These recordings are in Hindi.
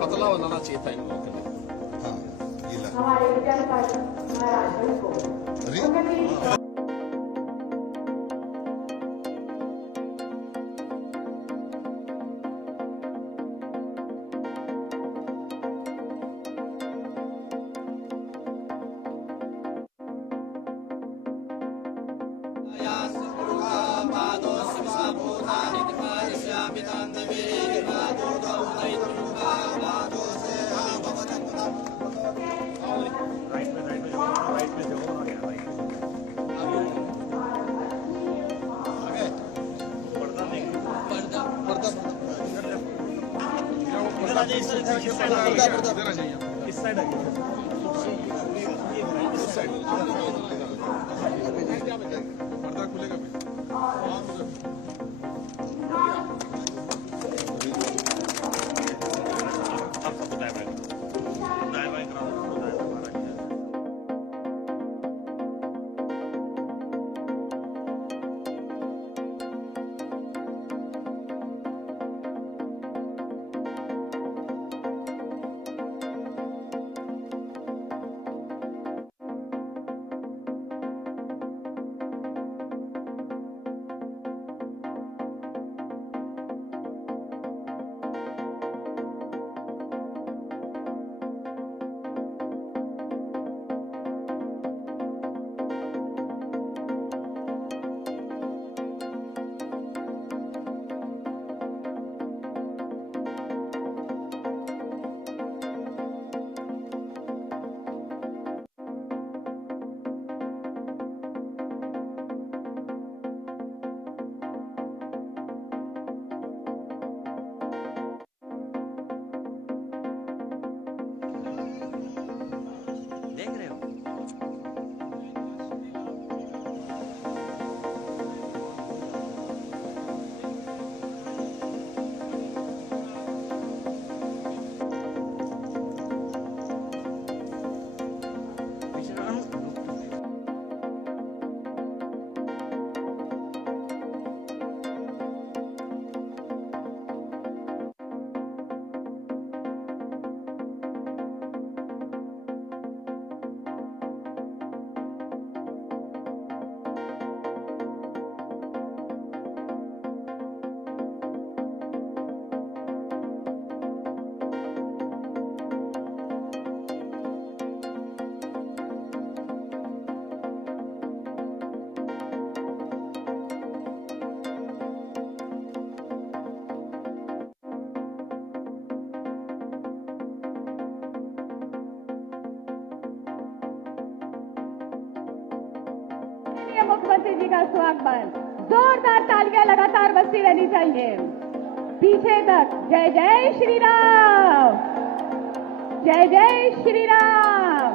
पतला बनाना चाहिए था इन लोगों के लिए। हमारे जनपद महाराजगंज को इस साइड पर्दा खुलेगा भी। देख रहे हो मुख्यमंत्री जी का स्वागत। जोरदार तालियां लगातार बजती रहनी चाहिए पीछे तक। जय जय श्री राम, जय जय श्री राम।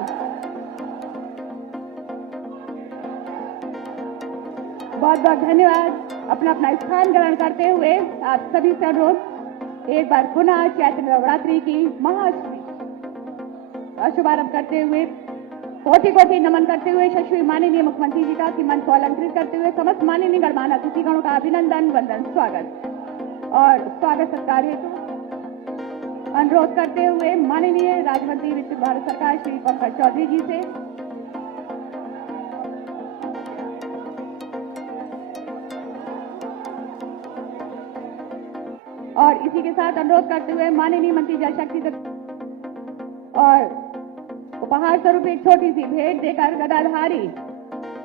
बहुत बहुत धन्यवाद। अपना अपना स्थान ग्रहण करते हुए आप सभी से अनुरोध एक बार पुनः चैत्र नवरात्रि की महाअष्टमी का शुभारंभ करते हुए कोटि कोटि नमन करते हुए यशस्वी माननीय मुख्यमंत्री जी का मंच को अलंकृत करते हुए समस्त माननीय गणमान्य अतिथिगणों का अभिनंदन वंदन स्वागत और स्वागत सत्कार हेतु अनुरोध करते हुए माननीय राज्य मंत्री वित्त भारत सरकार श्री पंकज चौधरी जी से और इसी के साथ अनुरोध करते हुए माननीय मंत्री जल शक्ति और उपहार स्वरूप एक छोटी सी भेंट देकर गदाधारी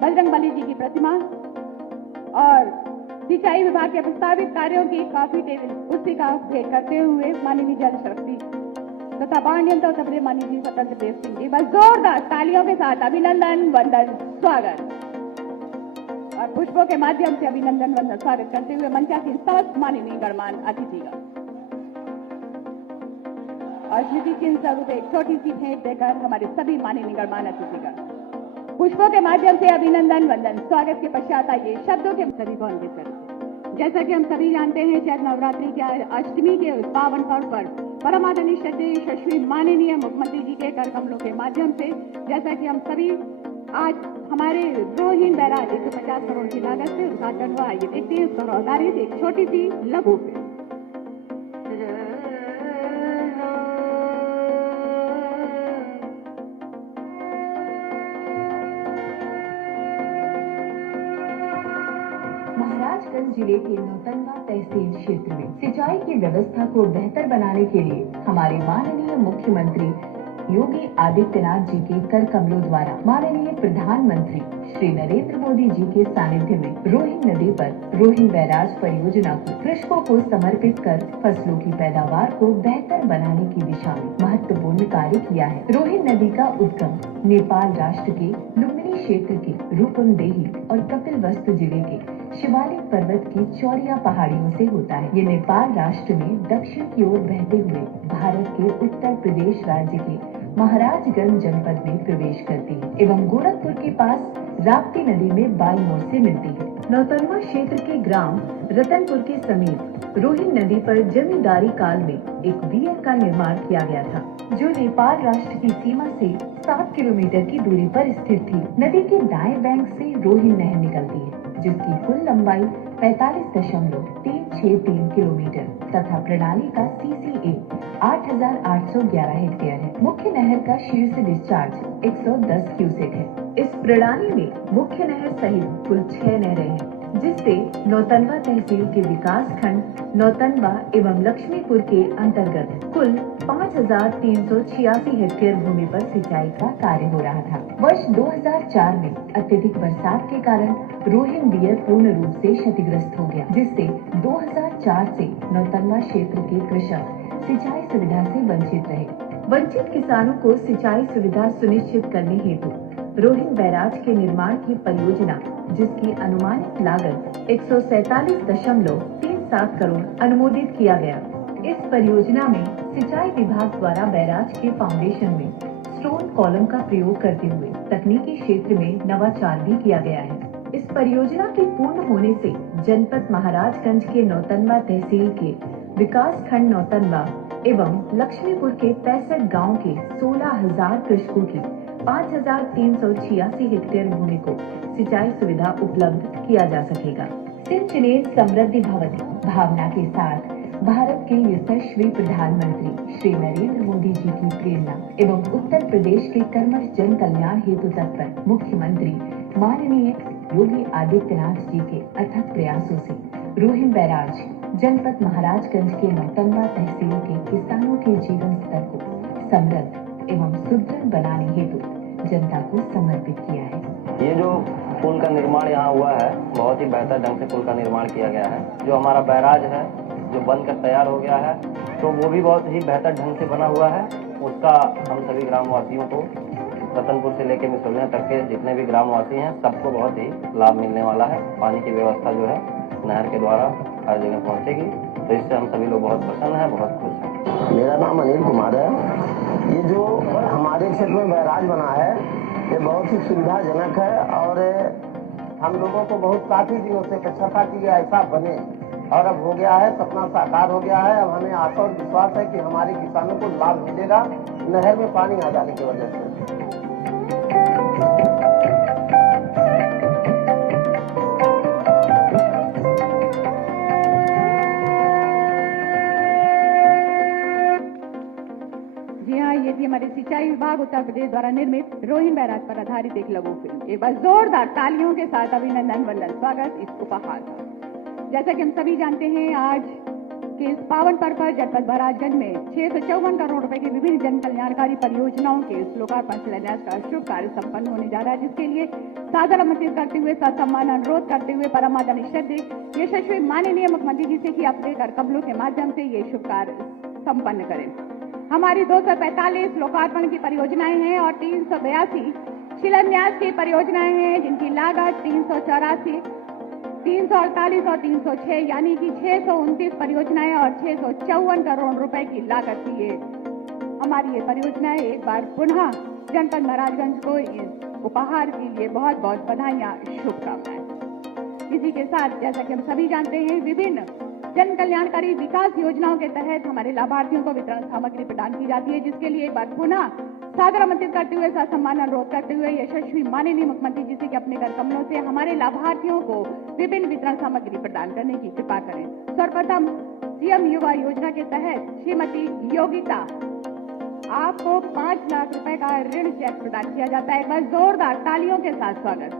बजरंगबली जी की प्रतिमा और सिंचाई विभाग के प्रस्तावित कार्यों की कॉफी टेबल कुर्सी का भेंट करते हुए माननीय जल शक्ति तथा बाढ़ नियंत्रण माननीय स्वतंत्र देव सिंह जी बस जोरदार तालियों के साथ अभिनंदन वंदन स्वागत और पुष्पों के माध्यम से अभिनंदन वंदन स्वागत करते हुए मंचासीन समस्त माननीय गणमान्य अतिथिगण और स्मृति चिन्ह स्वरूप एक छोटी सी भेंट देकर हमारे सभी माननीय गणमान्य अतिथिगण पुष्पों के माध्यम से अभिनंदन वंदन स्वागत के पश्चात आइए शब्दों के सभी को अंकित करें। जैसा कि हम सभी जानते हैं, शायद नवरात्रि के अष्टमी के पावन पर्व पर परम आदरणीय श्रद्धेय यशस्वी माननीय मुख्यमंत्री जी के कर कमलों के माध्यम से, जैसा कि हम सभी आज हमारे रोहिन बैराज 150 करोड़ की लागत से उद्घाटन हुआ। ये देखते हैं उस पर आधारित एक छोटी सी लघु फिल्म। महाराजगंज जिले के नौतनवा तहसील क्षेत्र में सिंचाई की व्यवस्था को बेहतर बनाने के लिए हमारे माननीय मुख्यमंत्री योगी आदित्यनाथ जी के कर कमलों द्वारा माननीय प्रधानमंत्री श्री नरेंद्र मोदी जी के सानिध्य में रोहिन नदी पर रोहिन बैराज परियोजना को कृषकों को समर्पित कर फसलों की पैदावार को बेहतर बनाने की दिशा में महत्वपूर्ण कार्य किया है। रोहिन नदी का उद्गम नेपाल राष्ट्र के लुम्बिनी क्षेत्र के रूपमदेही और कपिलवस्तु जिले के शिवालिक पर्वत की चौड़िया पहाड़ियों से होता है। ये नेपाल राष्ट्र में दक्षिण की ओर बहते हुए भारत के उत्तर प्रदेश राज्य के महाराजगंज जनपद में प्रवेश करती है एवं गोरखपुर के पास राप्ती नदी में बाईं ओर से मिलती है। नौतनवा क्षेत्र के ग्राम रतनपुर के समीप रोहिन नदी पर जमींदारी काल में एक वीर का निर्माण किया गया था, जो नेपाल राष्ट्र की सीमा से 7 किलोमीटर की दूरी पर स्थित थी। नदी के दाएं बैंक से रोहिन नहर निकलती है, जिसकी कुल लंबाई 45.363 किलोमीटर तथा प्रणाली का CCA 8,811 हेक्टेयर है। मुख्य नहर का शीर्ष डिस्चार्ज 110 क्यूसेक है। इस प्रणाली में मुख्य नहर सहित कुल 6 नहरें हैं, जिससे नौतनवा तहसील के विकास खंड नौतनवा एवं लक्ष्मीपुर के अंतर्गत कुल 5,386 हेक्टेयर भूमि पर सिंचाई का कार्य हो रहा था। वर्ष 2004 में अत्यधिक बरसात के कारण रोहिन बियर पूर्ण रूप से क्षतिग्रस्त हो गया, जिससे 2004 से नौतनवा क्षेत्र के कृषक सिंचाई सुविधा से वंचित रहे। वंचित किसानों को सिंचाई सुविधा सुनिश्चित करने हेतु रोहिन बैराज के निर्माण की परियोजना, जिसकी अनुमानित लागत 147.37 करोड़ अनुमोदित किया गया। इस परियोजना में सिंचाई विभाग द्वारा बैराज के फाउंडेशन में स्टोन कॉलम का प्रयोग करते हुए तकनीकी क्षेत्र में नवाचार भी किया गया है। इस परियोजना के पूर्ण होने से जनपद महाराजगंज के नौतनवा तहसील के विकास खंड नौतनवा एवं लक्ष्मीपुर के 65 गाँव के 16,000 कृषकों की 5,386 हेक्टेयर भूमि को सिंचाई सुविधा उपलब्ध किया जा सकेगा। सिंचने समृद्धि भवति भावना के साथ भारत के यशस्वी प्रधानमंत्री श्री नरेंद्र मोदी जी की प्रेरणा एवं उत्तर प्रदेश के कर्मठ जन कल्याण हेतु तत्पर मुख्यमंत्री माननीय योगी आदित्यनाथ जी के अथक प्रयासों से रोहिन बैराज जनपद महाराजगंज के नौतनवा तहसील के किसानों के जीवन स्तर को समृद्ध एवं सुदृढ़ बनाने हेतु जनता को समर्पित किया है। ये जो पुल का निर्माण यहाँ हुआ है, बहुत ही बेहतर ढंग से पुल का निर्माण किया गया है। जो हमारा बैराज है, जो बनकर तैयार हो गया है, तो वो भी बहुत ही बेहतर ढंग से बना हुआ है। उसका हम सभी ग्रामवासियों को रतनपुर से लेकर मिसौलिया तक के जितने भी ग्रामवासी हैं, सबको बहुत ही लाभ मिलने वाला है। पानी की व्यवस्था जो है नहर के द्वारा हर जगह पहुँचेगी, तो इससे हम सभी लोग बहुत प्रसन्न हैं, बहुत खुश हैं। मेरा नाम अनिल कुमार है। ये जो हमारे क्षेत्र में बैराज बना है, ये बहुत ही सुविधाजनक है और हम लोगों को बहुत काफी दिनों से इच्छा था कि ये ऐसा बने और अब हो गया है, सपना साकार हो गया है। अब हमें आशा और विश्वास है कि हमारे किसानों को लाभ मिलेगा नहर में पानी आ जाने की वजह से। ये थी हमारे सिंचाई विभाग उत्तर प्रदेश द्वारा निर्मित रोहिन बैराज पर आधारित एक लघु फिल्म। एक बार जोरदार तालियों के साथ अभिनंदन वंदन स्वागत इस उपहार का। जैसा कि हम सभी जानते हैं, आज के इस पावन पर्व पर जनपद महाराजगंज में 654 करोड़ रुपए की विभिन्न जन कल्याणकारी परियोजनाओं के लोकार्पण शिलान्यास का शुभ कार्य संपन्न होने जा रहा है, जिसके लिए सादर आमंत्रित करते हुए ससम्मान अनुरोध करते हुए परम आदरणीय श्रद्धेय यशस्वी माननीय मुख्यमंत्री जी से कि अपने कर कमलों के माध्यम से ये शुभ कार्य संपन्न करें। हमारी 245 लोकार्पण की परियोजनाएं हैं और 382 शिलान्यास की परियोजनाएं हैं, जिनकी लागत 384, 348 और 306 यानी कि 629 परियोजनाएं और 654 करोड़ रुपए की लागत की ये हमारी ये परियोजनाएं एक बार पुनः जनपद महाराजगंज को इस उपहार के लिए बहुत बहुत बधाइयां, शुभकामनाएं। इसी के साथ जैसा कि हम सभी जानते हैं, विभिन्न जन कल्याणकारी विकास योजनाओं के तहत हमारे लाभार्थियों को वितरण सामग्री प्रदान की जाती है, जिसके लिए एक बार पुनः सादर आमंत्रित करते हुए सम्मान अनुरोध करते हुए यशस्वी माननीय मुख्यमंत्री जी से कि अपने कर कमलों से हमारे लाभार्थियों को विभिन्न वितरण सामग्री प्रदान करने की कृपा करें। सर्वप्रथम सीएम युवा योजना के तहत श्रीमती योगिता, आपको 5 लाख रुपए का ऋण चेक प्रदान किया जाता है। एक बार जोरदार तालियों के साथ स्वागत।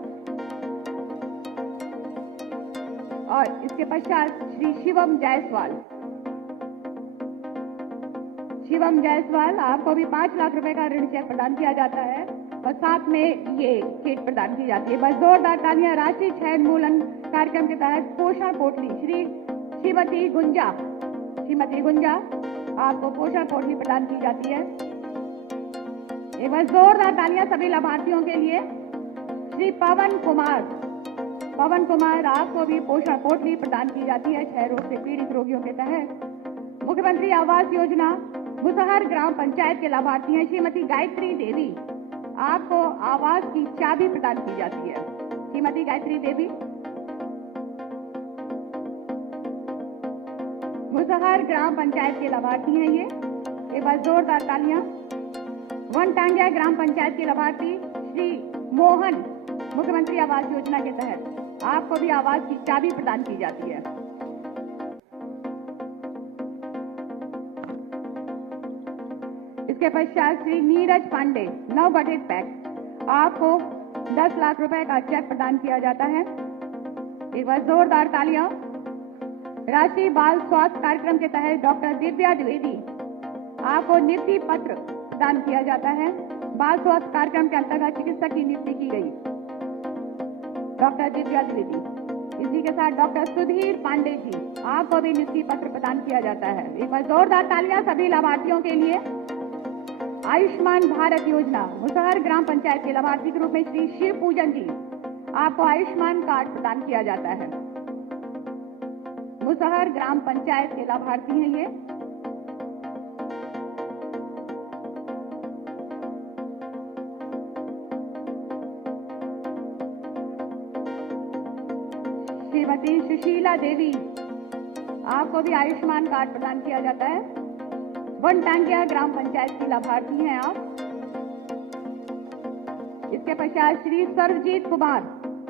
और इसके पश्चात श्री शिवम जायसवाल, आपको भी 5 लाख रुपए का ऋण चेक प्रदान किया जाता है और साथ में ये किट प्रदान की जाती है। बस जोरदार तालियां। राष्ट्रीय क्षय उन्मूलन कार्यक्रम के तहत पोषण पोटली श्रीमती गुंजा, आपको पोषण पोटली प्रदान की जाती है। एक बार जोरदार तालियां सभी लाभार्थियों के लिए। श्री पवन कुमार, आपको भी पोषण पोटली प्रदान की जाती है क्षय रोग से पीड़ित रोगियों के तहत। मुख्यमंत्री आवास योजना मुसहर ग्राम पंचायत के लाभार्थी हैं श्रीमती गायत्री देवी, आपको आवास की चाबी प्रदान की जाती है। श्रीमती गायत्री देवी, मुसहर ग्राम पंचायत के लाभार्थी हैं ये। एक बार जोरदार तालियां। वनटांगिया ग्राम पंचायत के लाभार्थी श्री मोहन, मुख्यमंत्री आवास योजना के तहत आपको भी आवास की चाबी प्रदान की जाती है। इसके पश्चात श्री नीरज पांडे, नवगठित पैक, आपको 10 लाख रुपए का चेक प्रदान किया जाता है। एक बार जोरदार तालियां। राष्ट्रीय बाल स्वास्थ्य कार्यक्रम के तहत डॉक्टर दिव्या द्विवेदी, आपको नियुक्ति पत्र प्रदान किया जाता है। बाल स्वास्थ्य कार्यक्रम के अंतर्गत चिकित्सक की नियुक्ति की गई डॉक्टर दिव्या द्विवेदी। इसी के साथ डॉक्टर सुधीर पांडे जी, आपको भी नियुक्ति पत्र प्रदान किया जाता है। एक बार जोरदार तालियां सभी लाभार्थियों के लिए। आयुष्मान भारत योजना मुसहर ग्राम पंचायत के लाभार्थी के रूप में श्री शिव पूजन जी, आपको आयुष्मान कार्ड प्रदान किया जाता है। मुसहर ग्राम पंचायत के लाभार्थी हैं ये। श्रीमती सुशीला देवी, आपको भी आयुष्मान कार्ड प्रदान किया जाता है। वनटांगिया ग्राम पंचायत की लाभार्थी हैं आप। इसके पश्चात श्री सर्वजीत कुमार,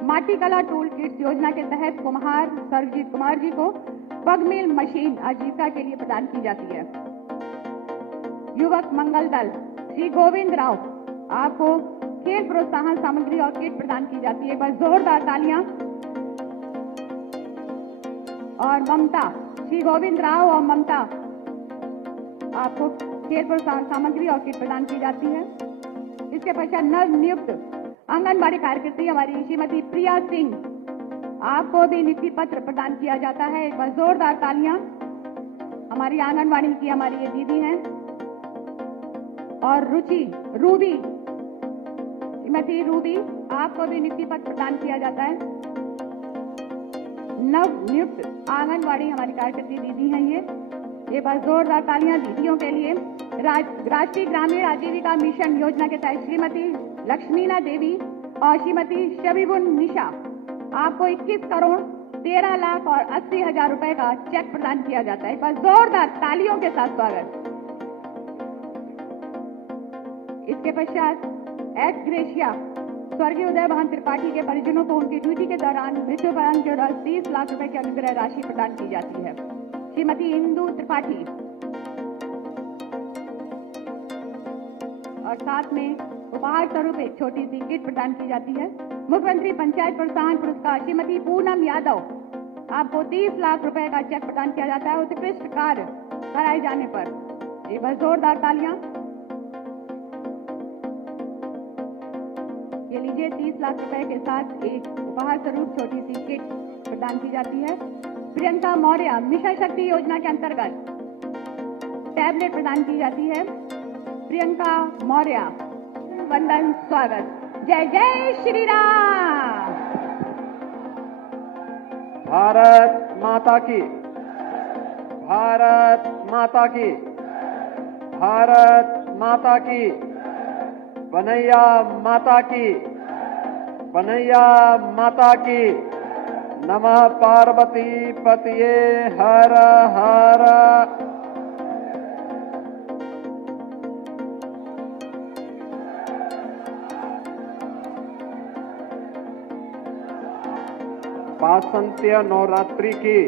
माटी कला टूल किट्स योजना के तहत कुम्हार सर्वजीत कुमार जी को पग मिल मशीन आजीविका के लिए प्रदान की जाती है। युवक मंगल दल श्री गोविंद राव, आपको खेल प्रोत्साहन सामग्री और किट प्रदान की जाती है। बस जोरदार तालियां। और ममता, श्री गोविंद राव और ममता, आपको खेल प्रोत्साहन सामग्री और किट प्रदान की जाती है। इसके पश्चात नव नियुक्त आंगनबाड़ी कार्यकर्त्री हमारी श्रीमती प्रिया सिंह, आपको भी नियुक्ति पत्र प्रदान किया जाता है। एक बार जोरदार तालियां। हमारी आंगनबाड़ी की हमारी ये दीदी हैं। और रूबी, श्रीमती रूबी, आपको भी नियुक्ति पत्र प्रदान किया जाता है। नव नियुक्त आंगनबाड़ी हमारी कार्यकर्त्री दीदी हैं ये बार जोरदार तालियां दीदियों के लिए। राष्ट्रीय ग्रामीण आजीविका मिशन योजना के तहत श्रीमती लक्ष्मीना देवी और श्रीमती शबीबुन निशा, आपको 21 करोड़ 13 लाख और 80 हजार रुपए का चेक प्रदान किया जाता है। बस जोरदार तालियों के साथ स्वागत। इसके पश्चात एक्स ग्रेशिया स्वर्गीय उदय भान त्रिपाठी के परिजनों को उनकी ड्यूटी के दौरान मृत्युपरण के दौरान 30 लाख रुपए की अनुग्रह राशि प्रदान की जाती है। श्रीमती इंदु त्रिपाठी, और साथ में उपहार स्वरूप एक छोटी सी किट प्रदान की जाती है। मुख्यमंत्री पंचायत प्रोत्साहन पुरस्कार श्रीमती पूनम यादव, आपको 30 लाख रुपए का चेक प्रदान किया जाता है उत्कृष्ट कार्य कराए जाने पर। एक बार जोरदार तालियां। ये लीजिए, 30 लाख रुपए के साथ एक उपहार स्वरूप छोटी सी किट प्रदान की जाती है। प्रियंका मौर्य, मिशन शक्ति योजना के अंतर्गत टैबलेट प्रदान की जाती है। प्रियंका मौर्य, वंदन, स्वागत। जय जय श्री राम। भारत माता की, भारत माता की, भारत माता की, बनैया माता की, बनैया माता की, नमः पार्वती पतये हर हर। वासंतीय नवरात्रि की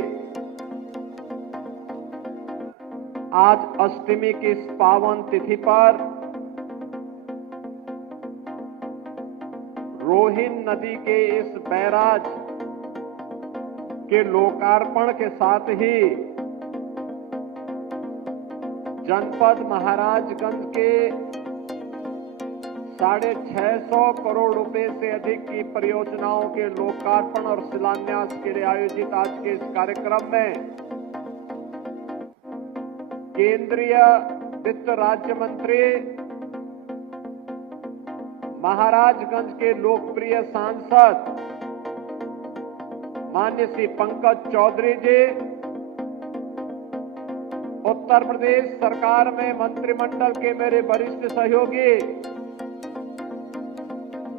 आज अष्टमी की इस पावन तिथि पर रोहिन नदी के इस बैराज के लोकार्पण के साथ ही जनपद महाराजगंज के 650 करोड़ रुपए से अधिक की परियोजनाओं के लोकार्पण और शिलान्यास के लिए आयोजित आज के इस कार्यक्रम में केंद्रीय वित्त राज्य मंत्री, महाराजगंज के लोकप्रिय सांसद माननीय श्री पंकज चौधरी जी, उत्तर प्रदेश सरकार में मंत्रिमंडल के मेरे वरिष्ठ सहयोगी,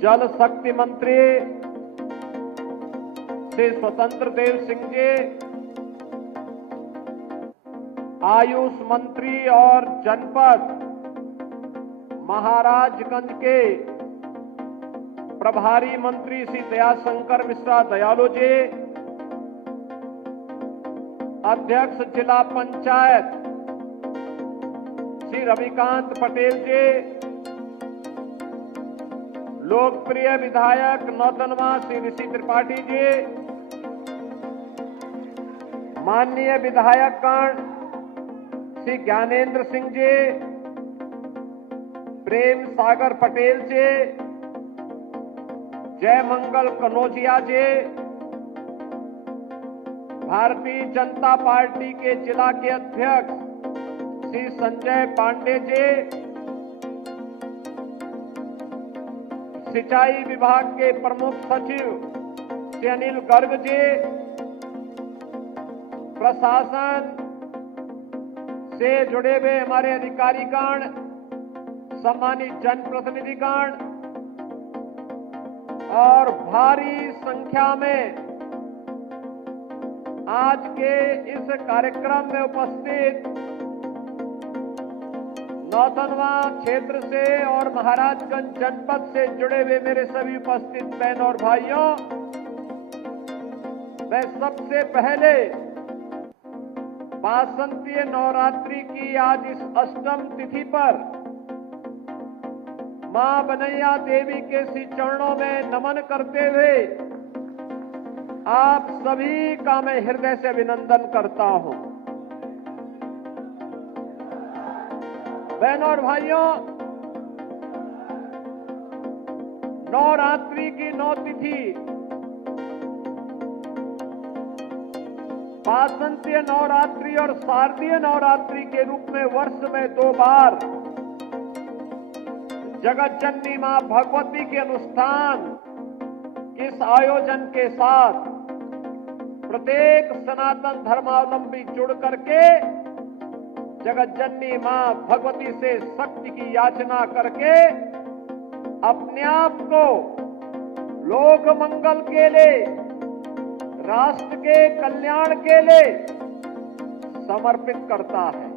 जल शक्ति मंत्री श्री स्वतंत्र देव सिंह जी, आयुष मंत्री और जनपद महाराजगंज के प्रभारी मंत्री श्री दयाशंकर मिश्रा दयालु जी, अध्यक्ष जिला पंचायत श्री रविकांत पटेल जी, लोकप्रिय विधायक नौतनवा श्री ऋषि त्रिपाठी जी, माननीय विधायकगण श्री ज्ञानेंद्र सिंह जी, प्रेम सागर पटेल जी, जय मंगल कनौजिया जी, भारतीय जनता पार्टी के जिला के अध्यक्ष श्री संजय पांडे जी, सिंचाई विभाग के प्रमुख सचिव श्री अनिल गर्ग जी, प्रशासन से जुड़े हुए हमारे अधिकारीगण, सम्मानित जनप्रतिनिधिगण और भारी संख्या में आज के इस कार्यक्रम में उपस्थित नौतनवा क्षेत्र से और महाराजगंज जनपद से जुड़े हुए मेरे सभी उपस्थित बहनों और भाइयों, मैं सबसे पहले वासंतीय नवरात्रि की आज इस अष्टम तिथि पर मां बनैया देवी के श्री चरणों में नमन करते हुए आप सभी का मैं हृदय से अभिनंदन करता हूं। बहनों और भाइयों, नवरात्रि की 9 तिथि वासंतीय नवरात्रि और शारदीय नवरात्रि के रूप में वर्ष में 2 बार जगत जननी मां भगवती के अनुष्ठान इस आयोजन के साथ प्रत्येक सनातन धर्मावलंबी जुड़ करके जगत जननी मां भगवती से शक्ति की याचना करके अपने आप को लोक मंगल के लिए, राष्ट्र के कल्याण के लिए समर्पित करता है।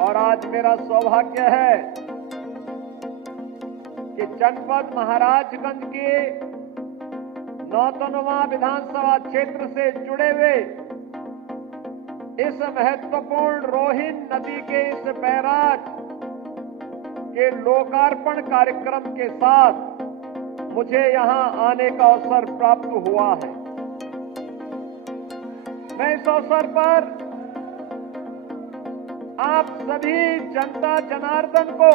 और आज मेरा सौभाग्य है कि जनपद महाराजगंज के नौतनवा विधानसभा क्षेत्र से जुड़े हुए इस महत्वपूर्ण रोहिन नदी के इस बैराज के लोकार्पण कार्यक्रम के साथ मुझे यहां आने का अवसर प्राप्त हुआ है। मैं इस अवसर पर आप सभी जनता जनार्दन को,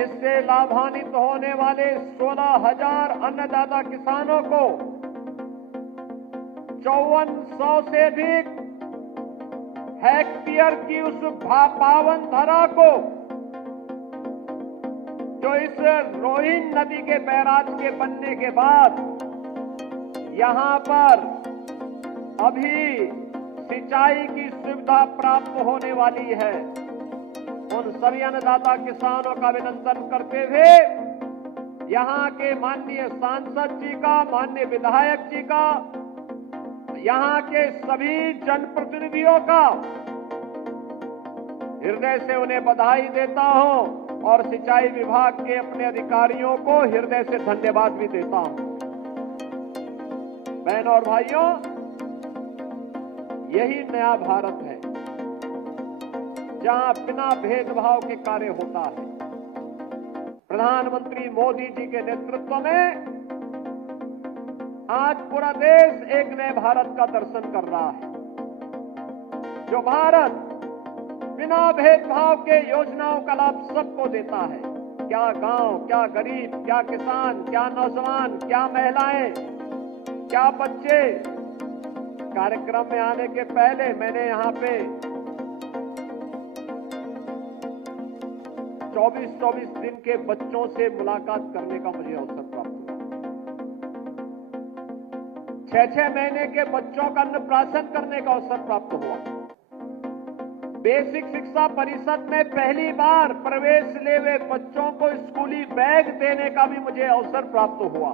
इससे लाभान्वित होने वाले 16,000 अन्नदाता किसानों को 5400 से अधिक हेक्टेयर की उस पावन धरा को जो इस रोहिन नदी के बैराज के बनने के बाद यहां पर अभी सिंचाई की सुविधा प्राप्त होने वाली है, उन सभी अन्नदाता किसानों का अभिनंदन करते हुए यहाँ के माननीय सांसद जी का, माननीय विधायक जी का, यहाँ के सभी जनप्रतिनिधियों का हृदय से उन्हें बधाई देता हूं और सिंचाई विभाग के अपने अधिकारियों को हृदय से धन्यवाद भी देता हूं। बहनों और भाइयों, यही नया भारत है जहां बिना भेदभाव के कार्य होता है। प्रधानमंत्री मोदी जी के नेतृत्व में आज पूरा देश एक नए भारत का दर्शन कर रहा है, जो भारत बिना भेदभाव के योजनाओं का लाभ सबको देता है। क्या गांव, क्या गरीब, क्या किसान, क्या नौजवान, क्या महिलाएं, क्या बच्चे। कार्यक्रम में आने के पहले मैंने यहां पे 24-24 दिन के बच्चों से मुलाकात करने का मुझे अवसर प्राप्त हुआ। 6-6 महीने के बच्चों का अन्नप्राशन करने का अवसर प्राप्त हुआ। बेसिक शिक्षा परिषद में पहली बार प्रवेश ले हुए बच्चों को स्कूली बैग देने का भी मुझे अवसर प्राप्त हुआ।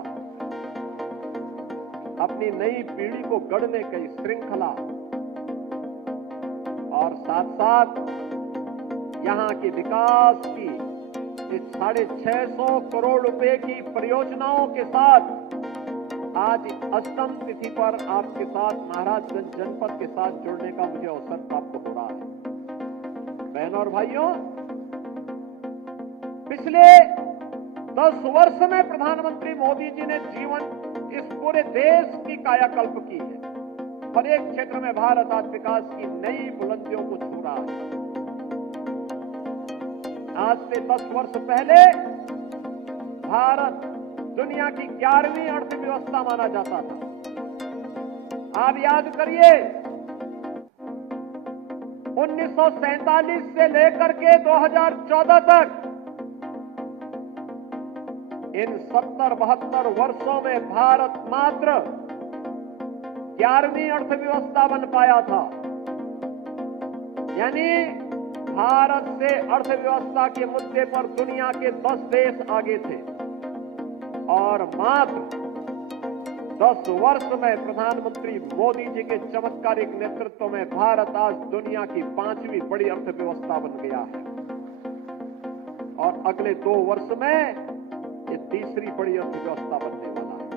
अपनी नई पीढ़ी को गढ़ने की श्रृंखला और साथ साथ यहां के विकास की इस 650 करोड़ रुपए की परियोजनाओं के साथ आज अष्टम तिथि पर आपके साथ महाराजगंज जनपद के साथ जुड़ने का मुझे अवसर प्राप्त हो रहा है। बहनों और भाइयों, पिछले 10 वर्ष में प्रधानमंत्री मोदी जी ने जीवन इस पूरे देश की कायाकल्प की है। हर एक क्षेत्र में भारत आज विकास की नई बुलंदियों को छू रहा है। आज से 10 वर्ष पहले भारत दुनिया की 11वीं अर्थव्यवस्था माना जाता था। आप याद करिए, 1947 से लेकर के 2014 तक इन 70-72 वर्षों में भारत मात्र 11वीं अर्थव्यवस्था बन पाया था। यानी भारत से अर्थव्यवस्था के मुद्दे पर दुनिया के 10 देश आगे थे और मात्र 10 वर्ष में प्रधानमंत्री मोदी जी के चमत्कारिक नेतृत्व में भारत आज दुनिया की 5वीं बड़ी अर्थव्यवस्था बन गया है और अगले 2 वर्ष में ये 3री बड़ी अर्थव्यवस्था बनने वाला है।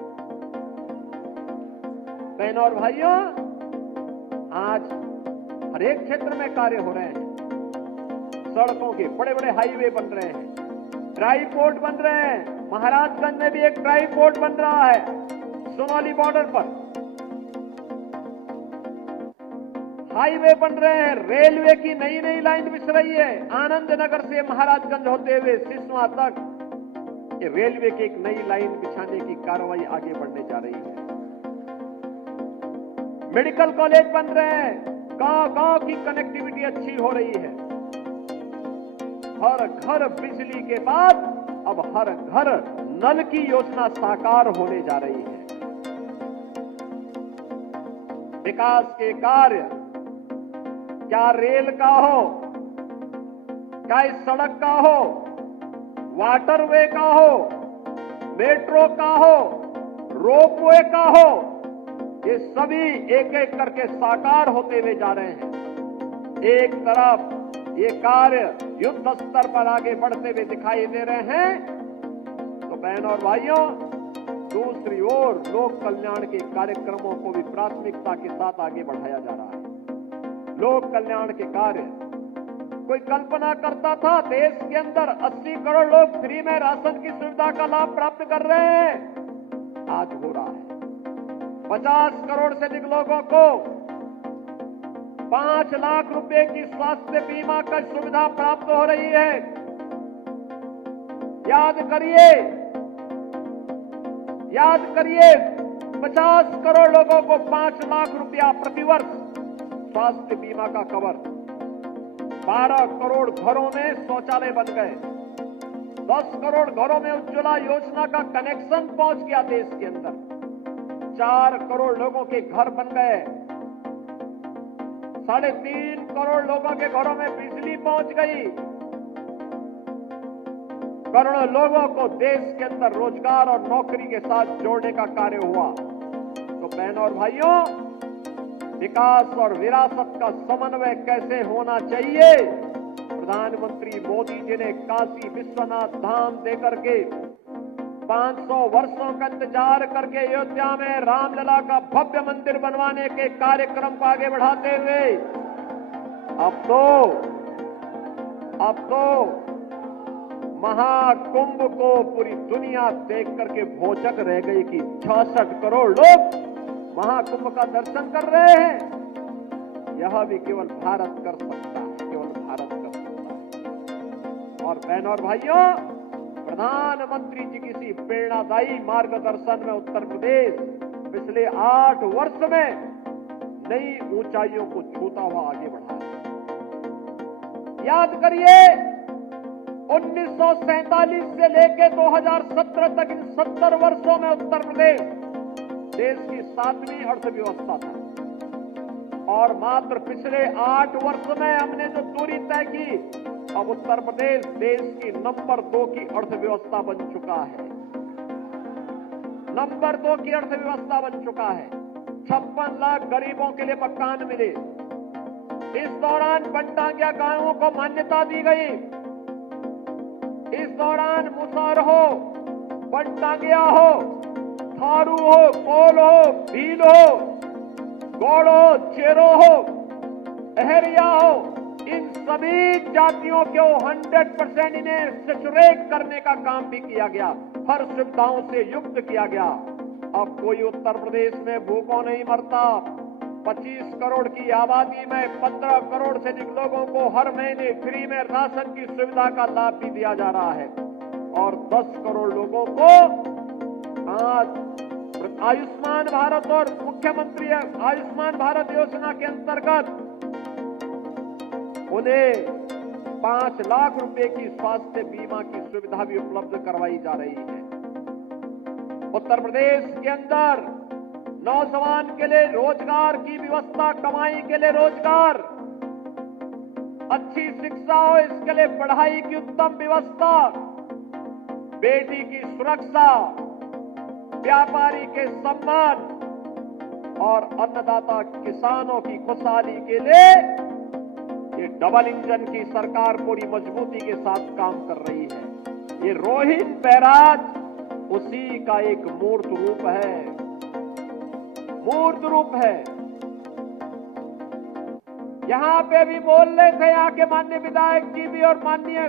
बहनों और भाइयों, आज हर एक क्षेत्र में कार्य हो रहे हैं। सड़कों के बड़े बड़े हाईवे बन रहे हैं, ड्राई पोर्ट बन रहे हैं। महाराजगंज में भी एक ड्राई पोर्ट बन रहा है सोनाली बॉर्डर पर। हाईवे बन रहे हैं, रेलवे की नई नई लाइन बिछ रही है। आनंद नगर से महाराजगंज होते हुए सिसवा तक ये रेलवे की एक नई लाइन बिछाने की कार्रवाई आगे बढ़ने जा रही है। मेडिकल कॉलेज बन रहे हैं, गांव-गांव की कनेक्टिविटी अच्छी हो रही है। हर घर बिजली के बाद अब हर घर नल की योजना साकार होने जा रही है। विकास के कार्य, क्या रेल का हो, क्या इस सड़क का हो, वाटरवे का हो, मेट्रो का हो, रोपवे का हो, ये सभी एक एक करके साकार होते हुए जा रहे हैं। एक तरफ ये कार्य युद्ध स्तर पर आगे बढ़ते हुए दिखाई दे रहे हैं, तो बहनों और भाइयों, दूसरी ओर लोक कल्याण के कार्यक्रमों को भी प्राथमिकता के साथ आगे बढ़ाया जा रहा है। लोक कल्याण के कार्य, कोई कल्पना करता था देश के अंदर 80 करोड़ लोग फ्री में राशन की सुविधा का लाभ प्राप्त कर रहे हैं, आज हो रहा है। 50 करोड़ से अधिक लोगों को 5 लाख रुपए की स्वास्थ्य बीमा का सुविधा प्राप्त हो रही है। याद करिए 50 करोड़ लोगों को 5 लाख रुपया प्रतिवर्ष स्वास्थ्य बीमा का कवर। 12 करोड़ घरों में शौचालय बन गए। 10 करोड़ घरों में उज्ज्वला योजना का कनेक्शन पहुंच गया देश के अंदर। 4 करोड़ लोगों के घर बन गए। 3.5 करोड़ लोगों के घरों में बिजली पहुंच गई। करोड़ों लोगों को देश के अंदर रोजगार और नौकरी के साथ जोड़ने का कार्य हुआ। तो बहनों और भाइयों, विकास और विरासत का समन्वय कैसे होना चाहिए, प्रधानमंत्री मोदी जी ने काशी विश्वनाथ धाम देकर के 500 वर्षों का इंतजार करके अयोध्या में रामलला का भव्य मंदिर बनवाने के कार्यक्रम को आगे बढ़ाते हुए अब तो महाकुंभ को पूरी दुनिया देख करके भौचक रह गई कि 66 करोड़ लोग महाकुंभ का दर्शन कर रहे हैं। यह भी केवल भारत कर सकता है, केवल भारत कर सकता है। और बहनों और भाइयों, प्रधानमंत्री जी की इसी प्रेरणादायी मार्गदर्शन में उत्तर प्रदेश पिछले 8 वर्ष में नई ऊंचाइयों को छूता हुआ आगे बढ़ा है। याद करिए, 1947 से लेकर 2017 तक इन 70 वर्षों में उत्तर प्रदेश देश की 7वीं अर्थव्यवस्था था और मात्र पिछले 8 वर्ष में हमने जो दूरी तय की, अब उत्तर प्रदेश देश की नंबर 2 की अर्थव्यवस्था बन चुका है। नंबर 2 की अर्थव्यवस्था बन चुका है। 56 लाख गरीबों के लिए मकान मिले। इस दौरान बनटांगिया गांवों को मान्यता दी गई। इस दौरान मुसहर हो, बनटांगिया हो, थारू हो, कोल हो, भील हो, गौड़ हो, चेरो हो, अहरिया हो, इन सभी जातियों को 100% इन्हें सैचुरेट करने का काम भी किया गया, हर सुविधाओं से युक्त किया गया। अब कोई उत्तर प्रदेश में भूखों नहीं मरता। 25 करोड़ की आबादी में 15 करोड़ से अधिक लोगों को हर महीने फ्री में राशन की सुविधा का लाभ भी दिया जा रहा है और 10 करोड़ लोगों को आज आयुष्मान भारत और मुख्यमंत्री आयुष्मान भारत योजना के अंतर्गत उन्हें 5 लाख रुपए की स्वास्थ्य बीमा की सुविधा भी उपलब्ध करवाई जा रही है। उत्तर प्रदेश के अंदर नौजवान के लिए रोजगार की व्यवस्था, कमाई के लिए रोजगार, अच्छी शिक्षा हो इसके लिए पढ़ाई की उत्तम व्यवस्था, बेटी की सुरक्षा, व्यापारी के सम्मान और अन्नदाता किसानों की खुशहाली के लिए ये डबल इंजन की सरकार पूरी मजबूती के साथ काम कर रही है। ये रोहिन बैराज उसी का एक मूर्त रूप है, मूर्त रूप है। यहां पे भी बोल रहे थे आके माननीय विधायक जी भी और माननीय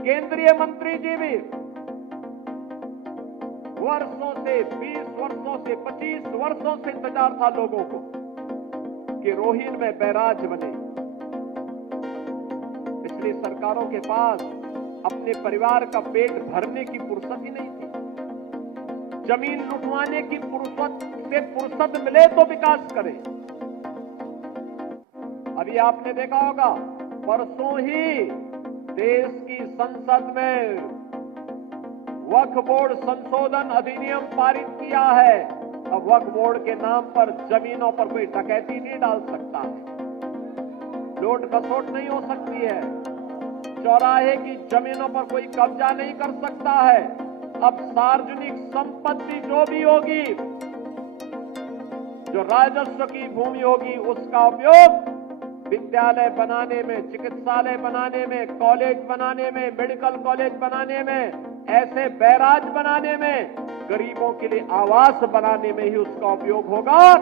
केंद्रीय मंत्री जी भी, वर्षों से 20 वर्षों से 25 वर्षों से इंतजार था लोगों को कि रोहिन में बैराज बने। पिछली सरकारों के पास अपने परिवार का पेट भरने की फुर्सत ही नहीं थी। जमीन लुटवाने की फुर्सत मिले तो विकास करे। अभी आपने देखा होगा, परसों ही देश की संसद में वक्फ बोर्ड संशोधन अधिनियम पारित किया है। अब वक्फ बोर्ड के नाम पर जमीनों पर कोई डकैती नहीं डाल सकता है, लूट खसोट नहीं हो सकती है, चौराहे की जमीनों पर कोई कब्जा नहीं कर सकता है। अब सार्वजनिक संपत्ति जो भी होगी, जो राजस्व की भूमि होगी, उसका उपयोग विद्यालय बनाने में, चिकित्सालय बनाने में, कॉलेज बनाने में, मेडिकल कॉलेज बनाने में, ऐसे बैराज बनाने में, गरीबों के लिए आवास बनाने में ही उसका उपयोग होगा।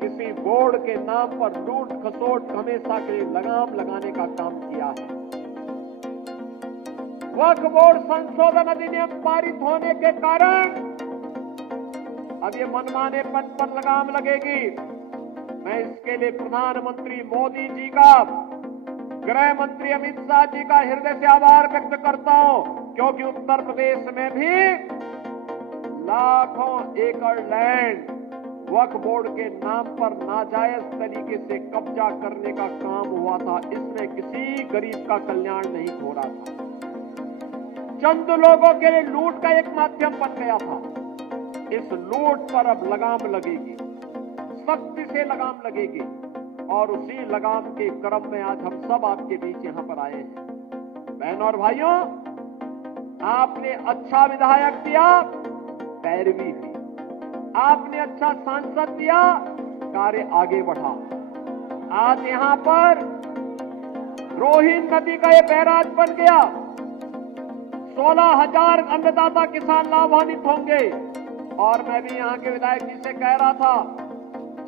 किसी बोर्ड के नाम पर लूट खसोट हमेशा के लिए लगाम लगाने का काम किया है। वक्फ बोर्ड संशोधन अधिनियम पारित होने के कारण अब ये मनमाने पद पर लगाम लगेगी। मैं इसके लिए प्रधानमंत्री मोदी जी का, गृह मंत्री अमित शाह जी का हृदय से आभार व्यक्त करता हूं, क्योंकि उत्तर प्रदेश में भी लाखों एकड़ लैंड वक्फ बोर्ड के नाम पर नाजायज तरीके से कब्जा करने का काम हुआ था। इसमें किसी गरीब का कल्याण नहीं हो रहा था, चंद लोगों के लिए लूट का एक माध्यम बन गया था। इस लूट पर अब लगाम लगेगी, सख्ती से लगाम लगेगी और उसी लगाम के क्रम में आज हम सब आपके बीच यहां पर आए हैं। बहनों और भाइयों, आपने अच्छा विधायक दिया, पैरवी हुई। आपने अच्छा सांसद दिया, कार्य आगे बढ़ा। आज यहां पर रोहिन नदी का ये बैराज बन गया। 16,000 अन्नदाता किसान लाभान्वित होंगे। और मैं भी यहां के विधायक जी से कह रहा था,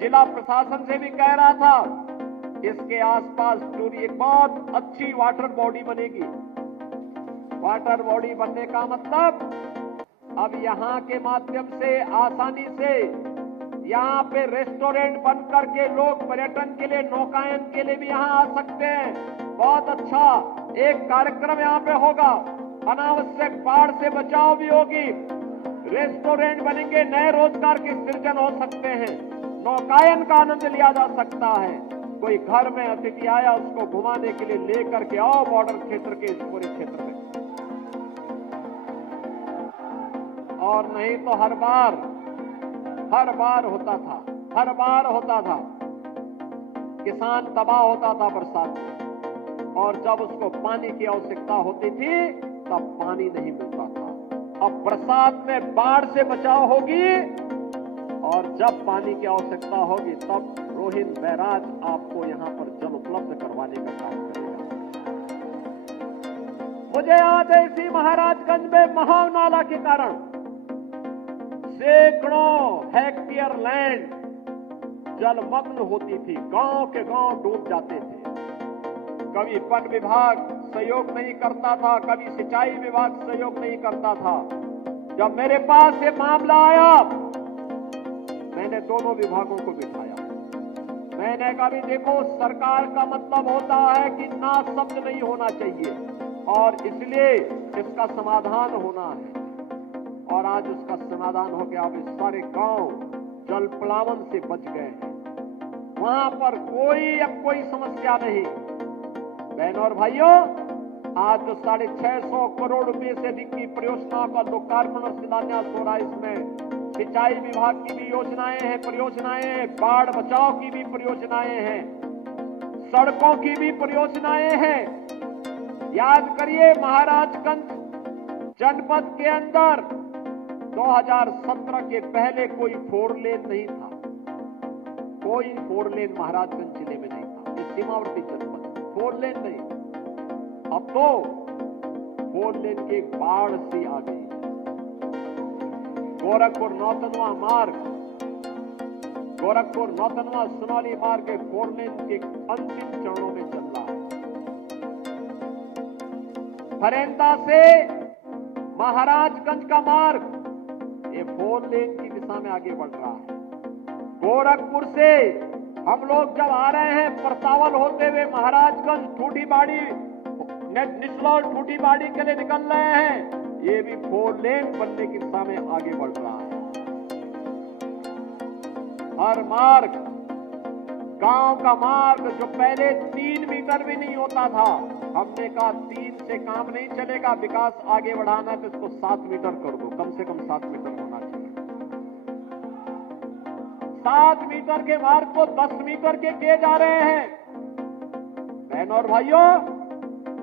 जिला प्रशासन से भी कह रहा था, इसके आसपास पूरी एक बहुत अच्छी वाटर बॉडी बनेगी। वाटर बॉडी बनने का मतलब अब यहां के माध्यम से आसानी से यहां पे रेस्टोरेंट बन करके लोग पर्यटन के लिए, नौकायन के लिए भी यहां आ सकते हैं। बहुत अच्छा एक कार्यक्रम यहां पे होगा। अनावश्यक बाढ़ से बचाव भी होगी, रेस्टोरेंट बनेंगे, नए रोजगार के सृजन हो सकते हैं, नौकायन का आनंद लिया जा सकता है। कोई घर में अतिथि आया, उसको घुमाने के लिए लेकर के आओ बॉर्डर क्षेत्र के इस पूरे क्षेत्र में। और नहीं तो हर बार होता था किसान तबाह होता था बरसात में, और जब उसको पानी की आवश्यकता होती थी तब पानी नहीं मिलता था। अब बरसात में बाढ़ से बचाव होगी, और जब पानी की आवश्यकता होगी तब रोहिन बैराज आपको यहां पर जल उपलब्ध करवाने का काम करेगा। मुझे याद है इसी महाराजगंज में महाव नाला के कारण सैकड़ों हेक्टेयर लैंड जलमग्न होती थी, गांव के गांव डूब जाते थे। कभी वन विभाग सहयोग नहीं करता था, कभी सिंचाई विभाग सहयोग नहीं करता था। जब मेरे पास ये मामला आया, मैंने दोनों विभागों को बिठाया। मैंने कहा भी देखो, सरकार का मतलब होता है कि ना शब्द नहीं होना चाहिए, और इसलिए इसका समाधान होना है। और आज उसका समाधान हो गया। अब इस सारे गांव जल प्लावन से बच गए हैं, वहां पर अब कोई समस्या नहीं। बहनों और भाइयों, आज जो 650 करोड़ रुपए से अधिक की परियोजनाओं का लोकार्पण और शिलान्यास हो रहा है, इसमें सिंचाई विभाग की भी परियोजनाएं हैं, बाढ़ बचाव की भी परियोजनाएं हैं, सड़कों की भी परियोजनाएं हैं। याद करिए, महाराजगंज जनपद के अंदर 2017 के पहले कोई 4 लेन नहीं था, कोई 4 लेन महाराजगंज जिले में नहीं था। ये सीमावर्ती जनपद 4 लेन नहीं, अब तो 4 लेन की एक बाढ़ सी आ गई। गोरखपुर नौतनवा मार्ग, गोरखपुर नौतनवा सुनौली मार्ग के 4 लेन के अंतिम चरणों में चल रहा है। फरेंदा से महाराजगंज का मार्ग ये 4 लेन की दिशा में आगे बढ़ रहा है। गोरखपुर से हम लोग जब आ रहे हैं परसावल होते हुए महाराजगंज ठूठीबाड़ी, निचलौल ठूठीबाड़ी के लिए निकल रहे हैं, ये भी 4 लेन बनने की दिशा में आगे बढ़ रहा है। हर मार्ग, गांव का मार्ग जो पहले 3 मीटर भी नहीं होता था, हमने कहा 3 से काम नहीं चलेगा, विकास आगे बढ़ाना है तो इसको 7 मीटर कर दो, कम से कम 7 मीटर होना चाहिए। 7 मीटर के मार्ग को 10 मीटर के किए जा रहे हैं। बहनों और भाइयों,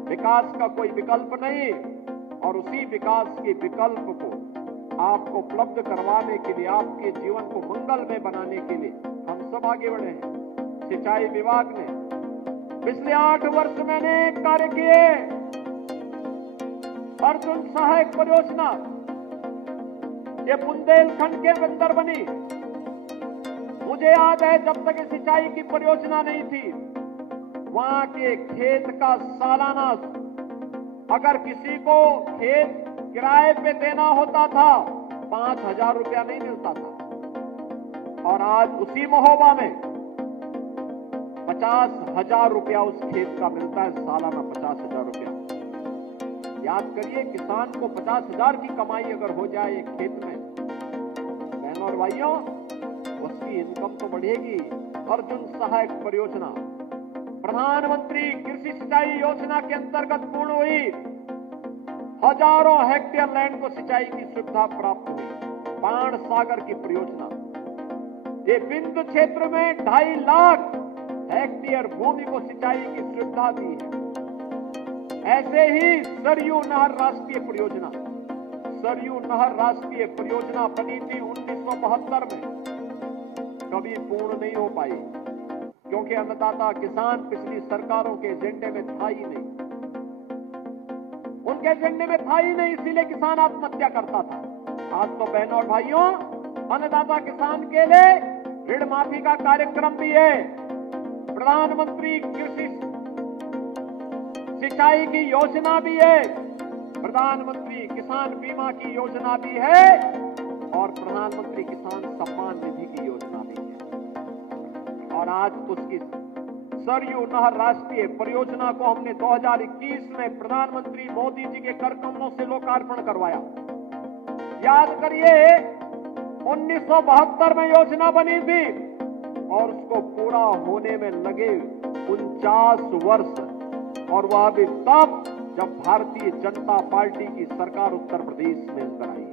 विकास का कोई विकल्प नहीं, और उसी विकास के विकल्प को आपको उपलब्ध करवाने के लिए, आपके जीवन को मंगलमय बनाने के लिए हम सब आगे बढ़े हैं। सिंचाई विभाग ने पिछले 8 वर्ष में अनेक कार्य किए। अर्जुन सहायक परियोजना ये बुंदेलखंड के अंदर बनी। मुझे याद है, जब तक सिंचाई की परियोजना नहीं थी, वहां के खेत का सालाना, अगर किसी को खेत किराए पे देना होता था, 5,000 रुपया नहीं मिलता था, और आज उसी महोबा में 50,000 रुपया उस खेत का मिलता है, सालाना 50,000 रुपया। याद करिए, किसान को 50,000 की कमाई अगर हो जाए एक खेत में, बहनों और भाइयों, उसकी इनकम तो बढ़ेगी। अर्जुन सहायक परियोजना प्रधानमंत्री कृषि सिंचाई योजना के अंतर्गत पूर्ण हुई। हजारों हेक्टेयर लैंड को सिंचाई की सुविधा प्राप्त हुई। बाण सागर की परियोजना, ये बिंदु क्षेत्र में 2.5 लाख हेक्टेयर भूमि को सिंचाई की सुविधा दी है। ऐसे ही सरयू नहर राष्ट्रीय परियोजना, सरयू नहर राष्ट्रीय परियोजना बनी थी 1972 में, कभी पूर्ण नहीं हो पाई क्योंकि अन्नदाता किसान पिछली सरकारों के एजेंडे में था ही नहीं, उनके एजेंडे में था ही नहीं, इसीलिए किसान आत्महत्या करता था। आज तो बहनों और भाइयों, अन्नदाता किसान के लिए ऋण माफी का कार्यक्रम भी है, प्रधानमंत्री कृषि सिंचाई की योजना भी है, प्रधानमंत्री किसान बीमा की योजना भी है और प्रधानमंत्री किसान सम्मान निधि की योजना भी है। और आज उसकी सरयू नहर राष्ट्रीय परियोजना को हमने 2021 में प्रधानमंत्री मोदी जी के कर कमलों से लोकार्पण करवाया। याद करिए 1972 में योजना बनी थी और उसको पूरा होने में लगे 49 वर्ष, और वह भी तब जब भारतीय जनता पार्टी की सरकार उत्तर प्रदेश में अंदर आई।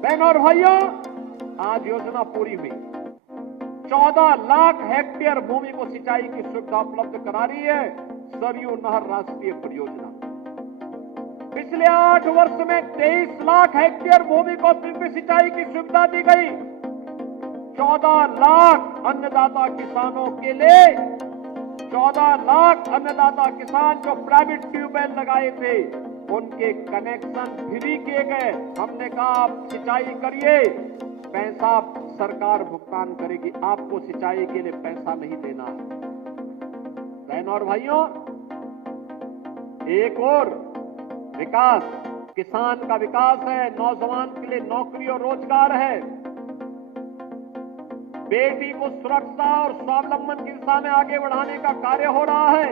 बहनों और भाइयों, आज योजना पूरी हुई, 14 लाख हेक्टेयर भूमि को सिंचाई की सुविधा उपलब्ध करा रही है सरयू नहर राष्ट्रीय परियोजना। पिछले 8 वर्ष में 23 लाख हेक्टेयर भूमि को सिंचाई की सुविधा दी गई। 14 लाख अन्नदाता किसानों के लिए, 14 लाख अन्नदाता किसान जो प्राइवेट ट्यूबवेल लगाए थे उनके कनेक्शन फ्री किए गए। हमने कहा आप सिंचाई करिए, पैसा सरकार भुगतान करेगी, आपको सिंचाई के लिए पैसा नहीं देना है। बहनों और भाइयों, एक और विकास, किसान का विकास है, नौजवान के लिए नौकरी और रोजगार है, बेटी को सुरक्षा और स्वावलंबन की दिशा में आगे बढ़ाने का कार्य हो रहा है।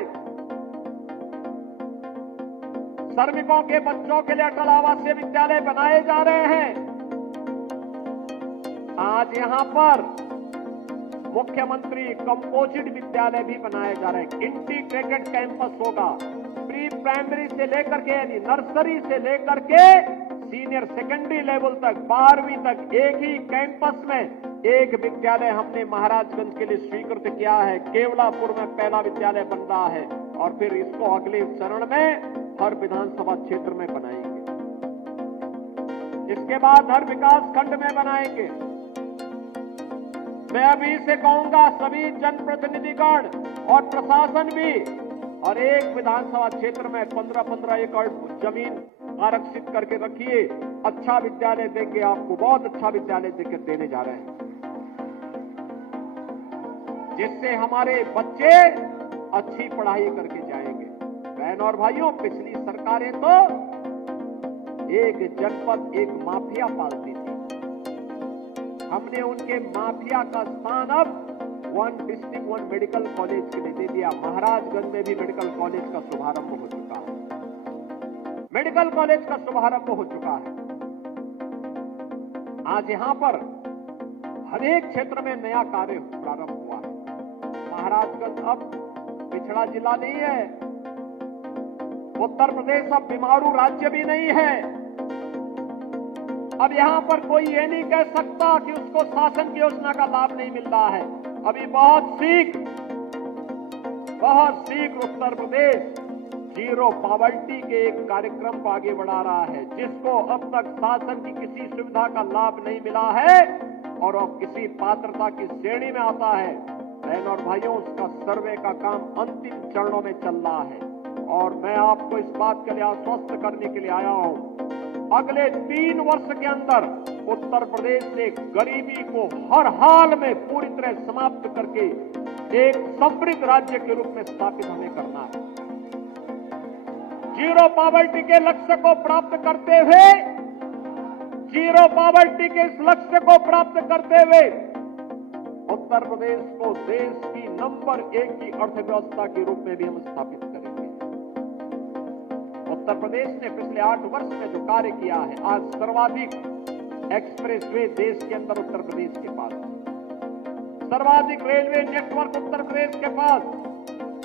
श्रमिकों के बच्चों के लिए अटल आवासीय विद्यालय बनाए जा रहे हैं। आज यहां पर मुख्यमंत्री कंपोजिट विद्यालय भी बनाए जा रहे हैं। इंटीग्रेटेड कैंपस होगा, प्री प्राइमरी से लेकर के यानी नर्सरी से लेकर के सीनियर सेकेंडरी लेवल तक, 12वीं तक एक ही कैंपस में एक विद्यालय हमने महाराजगंज के लिए स्वीकृत किया है। केवलापुर में पहला विद्यालय बन रहा है और फिर इसको अगले चरण में हर विधानसभा क्षेत्र में बनाएंगे, इसके बाद हर विकास खंड में बनाएंगे। मैं अभी से कहूंगा सभी जनप्रतिनिधिगण और प्रशासन भी, और एक विधानसभा क्षेत्र में 15-15 एकड़ जमीन आरक्षित करके रखिए, अच्छा विद्यालय देंगे आपको, बहुत अच्छा विद्यालय देने जा रहे हैं, जिससे हमारे बच्चे अच्छी पढ़ाई करके जाएंगे। बहनों और भाइयों, पिछली सरकारें तो एक जनपद एक माफिया पालती थी, हमने उनके माफिया का स्थान अब 1 डिस्ट्रिक्ट 1 मेडिकल कॉलेज के लिए दे दिया। महाराजगंज में भी मेडिकल कॉलेज का शुभारंभ हो चुका है, मेडिकल कॉलेज का शुभारंभ हो चुका है। आज यहां पर हर एक क्षेत्र में नया कार्य प्रारंभ हुआ है। महाराजगंज अब पिछड़ा जिला नहीं है, उत्तर प्रदेश अब बीमारू राज्य भी नहीं है। अब यहां पर कोई ये नहीं कह सकता कि उसको शासन की योजना का लाभ नहीं मिल रहा है। अभी बहुत शीघ्र उत्तर प्रदेश जीरो पॉवर्टी के एक कार्यक्रम को आगे बढ़ा रहा है, जिसको अब तक शासन की किसी सुविधा का लाभ नहीं मिला है और अब किसी पात्रता की श्रेणी में आता है। बहनों और भाइयों, उसका सर्वे का काम अंतिम चरणों में चल रहा है और मैं आपको इस बात के लिए आश्वस्त करने के लिए आया हूं, अगले 3 वर्ष के अंदर उत्तर प्रदेश से गरीबी को हर हाल में पूरी तरह समाप्त करके एक समृद्ध राज्य के रूप में स्थापित हमें करना है। जीरो पॉवर्टी के लक्ष्य को प्राप्त करते हुए, जीरो पॉवर्टी के इस लक्ष्य को प्राप्त करते हुए उत्तर प्रदेश को देश की नंबर 1 की अर्थव्यवस्था के रूप में भी हम स्थापित करेंगे। उत्तर प्रदेश ने पिछले 8 वर्ष में जो कार्य किया है, आज सर्वाधिक एक्सप्रेसवे देश के अंदर उत्तर प्रदेश के पास, सर्वाधिक रेलवे नेटवर्क उत्तर प्रदेश के पास,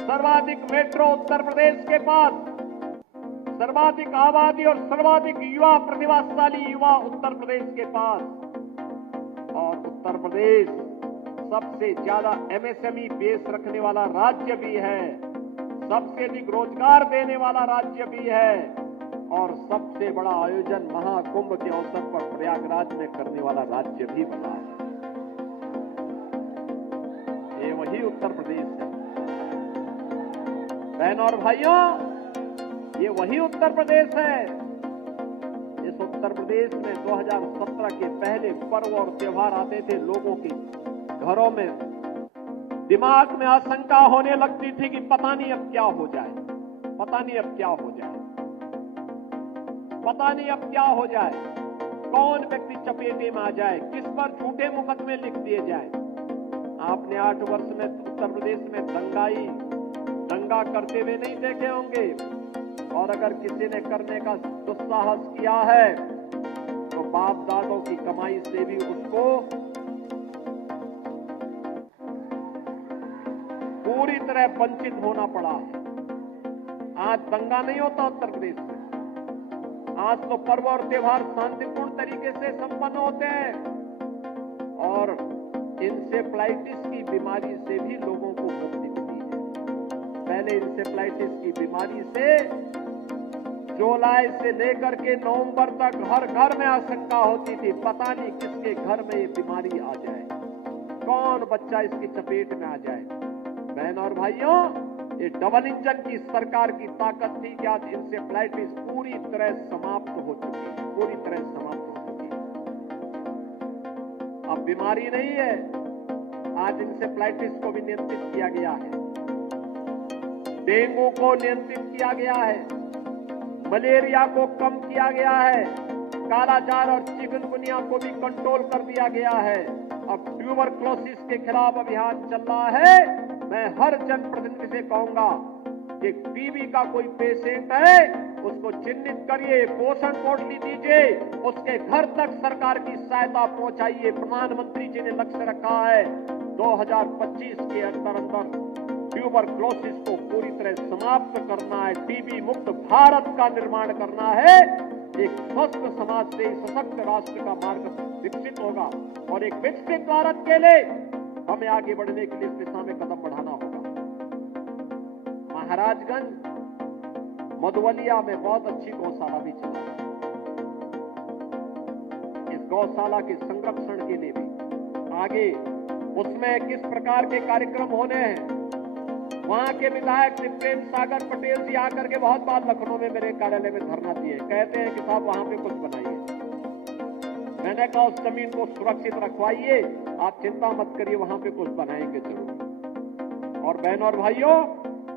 सर्वाधिक मेट्रो उत्तर प्रदेश के पास, सर्वाधिक आबादी और सर्वाधिक युवा प्रतिभाशाली युवा उत्तर प्रदेश के पास, और उत्तर प्रदेश सबसे ज्यादा एमएसएमई बेस रखने वाला राज्य भी है। सबसे अधिक रोजगार देने वाला राज्य भी है और सबसे बड़ा आयोजन महाकुंभ के अवसर पर प्रयागराज में करने वाला राज्य भी बना है। ये वही उत्तर प्रदेश है बहनों और भाइयों, ये वही उत्तर प्रदेश है। इस उत्तर प्रदेश में 2017 के पहले पर्व और त्योहार आते थे, लोगों के घरों में दिमाग में आशंका होने लगती थी कि पता नहीं अब क्या हो जाए, पता नहीं अब क्या हो जाए, पता नहीं अब क्या हो जाए, कौन व्यक्ति चपेटे में आ जाए, किस पर झूठे मुकदमे लिख दिए जाए। आपने 8 वर्ष में उत्तर प्रदेश में दंगा करते हुए नहीं देखे होंगे, और अगर किसी ने करने का दुस्साहस किया है तो बाप दादों की कमाई से भी उसको पूरी तरह वंचित होना पड़ा है। आज दंगा नहीं होता उत्तर प्रदेश में, आज तो पर्व और त्योहार शांतिपूर्ण तरीके से संपन्न होते हैं और इंसेफ्लाइटिस की बीमारी से भी लोगों को मुक्ति मिली है। पहले इंसेफ्लाइटिस की बीमारी से जुलाई से लेकर के नवंबर तक हर घर में आशंका होती थी, पता नहीं किसके घर में ये बीमारी आ जाए, कौन बच्चा इसकी चपेट में आ जाए। बहनों और भाइयों, ये डबल इंजन की सरकार की ताकत थी कि आज इंसेफ्लाइटिस पूरी तरह समाप्त हो चुकी है, पूरी तरह समाप्त हो चुकी है। अब बीमारी नहीं है, आज इंसेफ्लाइटिस को भी नियंत्रित किया गया है, डेंगू को नियंत्रित किया गया है, मलेरिया को कम किया गया है, कालाजार और चिकनगुनिया को भी कंट्रोल कर दिया गया है। अब ट्यूबरक्लोसिस के खिलाफ अभियान चल रहा है। मैं हर जनप्रतिनिधि से कहूंगा कि टीबी का कोई पेशेंट है, उसको चिन्हित करिए, पोषण पोटली दीजिए, उसके घर तक सरकार की सहायता पहुंचाइए। प्रधानमंत्री जी ने लक्ष्य रखा है 2025 के अंदर ट्यूबरक्लोसिस को पूरी तरह समाप्त करना है, टीबी मुक्त भारत का निर्माण करना है। एक स्वस्थ समाज से सशक्त राष्ट्र का मार्ग विकसित होगा और एक विकसित भारत के लिए हमें आगे बढ़ने के लिए इस दिशा में कदम बढ़ाना होगा। महाराजगंज मधुबलिया में बहुत अच्छी गौशाला भी चला है। इस गौशाला के संरक्षण के लिए भी आगे उसमें किस प्रकार के कार्यक्रम होने हैं, वहां के विधायक श्री प्रेम सागर पटेल जी आकर के बहुत बार लखनऊ में मेरे कार्यालय में धरना दिए, कहते हैं कि साहब वहां पे कुछ बनाइए। मैंने कहा उस जमीन को सुरक्षित रखवाइए, आप चिंता मत करिए, वहां पे कुछ बनाएंगे जरूर। और बहनों और भाइयों,